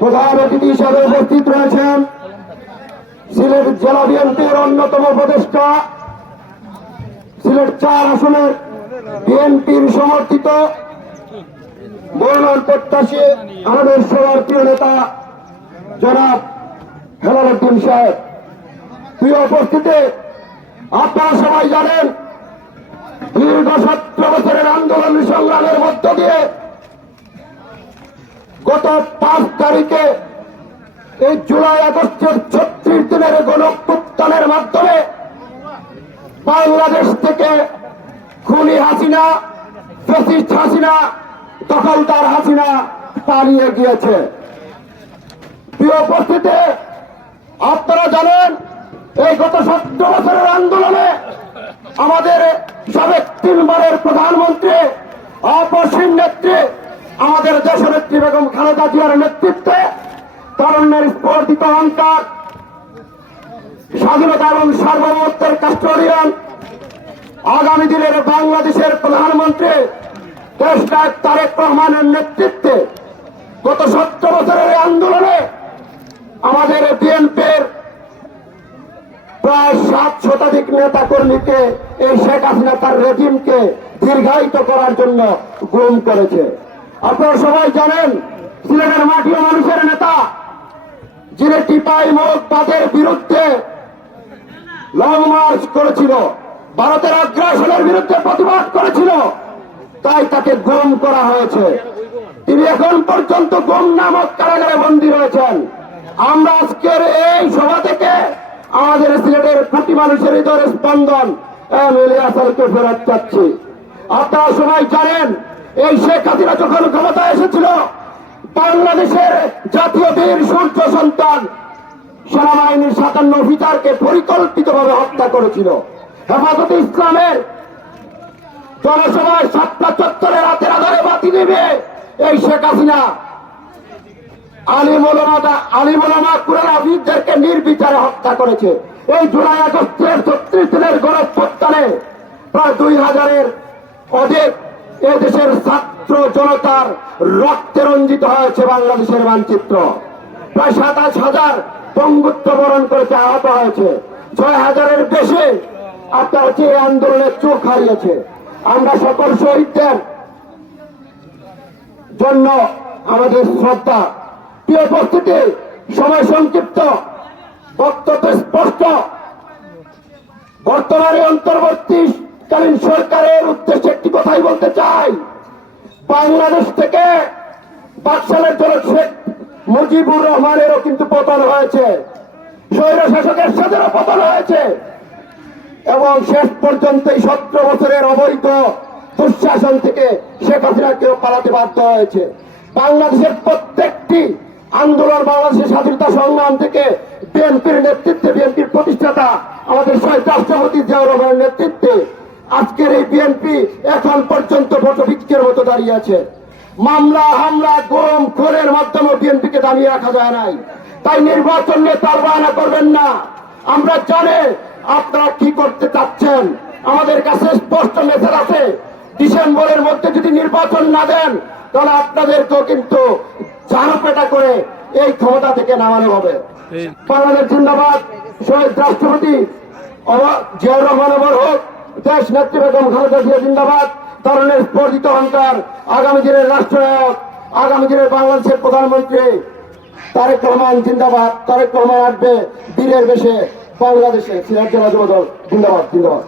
প্রধান অতিথি হিসাবে উপস্থিত রয়েছেন সিলেট জেলা বিএনপির অন্যতম উপদেষ্টা, সিলেট ৪ আসনের বিএনপির সমর্থিত মনোনয়ন প্রত্যাশী আমাদের সবার প্রিয় নেতা জনাব হেলাল উদ্দিন সাহেব। প্রিয় উপস্থিতি, আপনারা সবাই জানেন দীর্ঘ 17 বছরের আন্দোলন সংগ্রামের মধ্য দিয়ে গত 5 তারিখে এই জুলাই আগস্টের 36 দিনের গণঅভ্যুত্থানের মাধ্যমে বাংলাদেশ থেকে খুনি হাসিনা, ফ্যাসিস্ট হাসিনা, দখলদার হাসিনা পালিয়ে গিয়েছে। প্রিয় উপস্থিতি, আপনারা জানেন এই গত 17 বছরের আন্দোলনে আমাদের সাবেক 3 বারের প্রধানমন্ত্রী, অপসীম নেত্রী আমাদের দেশনেত্রী বেগম খালেদা জিয়ার নেতৃত্বে তারুণ্যের স্ফূর্তিত অহংকার, স্বাধীনতা এবং সার্বভৌমত্বের কাস্টোডিয়ান, আগামী দিনের বাংলাদেশের প্রধানমন্ত্রী দেশনায়ক তারেক রহমানের নেতৃত্বে গত 17 বছরের আন্দোলনে আমাদের বিএনপির প্রায় 7 শতাধিক নেতা কর্মীকে এই শেখ হাসিনা তার রেজিমকে দীর্ঘায়িত করার জন্য গুম করেছে। আপনারা সবাই জানেন সিলেটের মাটি ও মানুষের নেতা যিনি টিপাই মুখ তাদের বিরুদ্ধে লং মার্চ করেছিল, ভারতের আগ্রাসনের বিরুদ্ধে প্রতিবাদ করেছিল, তাই তাকে গুম করা হয়েছে। তিনি এখন পর্যন্ত গুম নামক কারাগারে বন্দী রয়েছেন। আমরা আজকের এই সভা থেকে আমাদের সিলেটের কোটি মানুষের হৃদয়ের স্পন্দন ইলিয়াসকে ফেরত চাচ্ছি। আপনারা সবাই জানেন এই শেখ হাসিনা যখন ক্ষমতায় এসেছিল বাংলাদেশের জাতীয় বীর সূর্য সন্তান সেনাবাহিনীর 57 অফিসারকে পরিকল্পিতভাবে হত্যা করেছিল। হেফাজতে ইসলামের জনসভায় 7টা চত্বরে রাতের আধারে বাতি নেবে এই শেখ হাসিনা আলিম ওলামা কুরআন হাফিজদেরকে নির্বিচারে হত্যা করেছে। এই জুলাই আগস্টের 36 দিনের গণঅভ্যুত্থানে প্রায় 2000-এর অধিক এই দেশের ছাত্র জনতার রক্তে রঞ্জিত হয়েছে বাংলাদেশের মানচিত্র। প্রায় 27,000 পঙ্গুত্ব বরণ করেছে, আহত হয়েছে। 6,000-এর বেশি আপনার হচ্ছে এই আন্দোলনের চোখ হারিয়েছে। আমরা সকল শহীদদের জন্য আমাদের শ্রদ্ধা। প্রিয় উপস্থিতি, সময় সংক্ষিপ্ত, বক্তব্য স্পষ্ট। বর্তমানে অন্তর্বর্তীকালীন সরকারের উদ্দেশ্যে একটি কথাই বলতে চাই, বাংলাদেশ থেকে বাকশালের জনক শেখ মুজিবুর রহমানেরও কিন্তু পতন হয়েছে, স্বৈর শাসকের সাথেও পতন হয়েছে এবং শেষ পর্যন্ত এই 17 বছরের অবৈধ দুঃশাসন থেকে শেখ হাসিনাকেও পালাতে বাধ্য হয়েছে। বাংলাদেশের প্রত্যেকটি আন্দোলন, বাংলাদেশের স্বাধীনতা সংগ্রাম থেকে বিএনপির নেতৃত্বে, বিএনপির প্রতিষ্ঠাতা আমাদের শহীদ রাষ্ট্রপতি জিয়াউর রহমানের নেতৃত্বে আজকের এই বিএনপি এখন পর্যন্ত বটবৃক্ষের মতো দাঁড়িয়ে আছে। মামলা, হামলা, গুম, খুনের মাধ্যমে বিএনপিকে দাঁড়িয়ে রাখা যায় নাই। তাই নির্বাচন নিয়ে তালবাহানা করবেন না। আমরা জানি আপনারা কি করতে চাচ্ছেন, আমাদের কাছে স্পষ্ট মেসেজ আছে। ডিসেম্বরের মধ্যে যদি নির্বাচন না দেন তাহলে আপনাদেরকেও কিন্তু ঝাড়ুপেটা করে এই ক্ষমতা থেকে নামানো হবে। বাংলাদেশ জিন্দাবাদ, শহীদ রাষ্ট্রপতি জিয়াউর রহমান অমর হোক, দেশ নেত্রী বেগম খালেদা জিয়া জিন্দাবাদ, তরুণের স্ফূর্তিত অহংকার, আগামী দিনের রাষ্ট্রনায়ক, আগামী দিনের বাংলাদেশের প্রধানমন্ত্রী তারেক রহমান জিন্দাবাদ। তারেক রহমান আসবে বীরের বেশে বাংলাদেশে। সিলেট জেলা যুবদল জিন্দাবাদ, জিন্দাবাদ।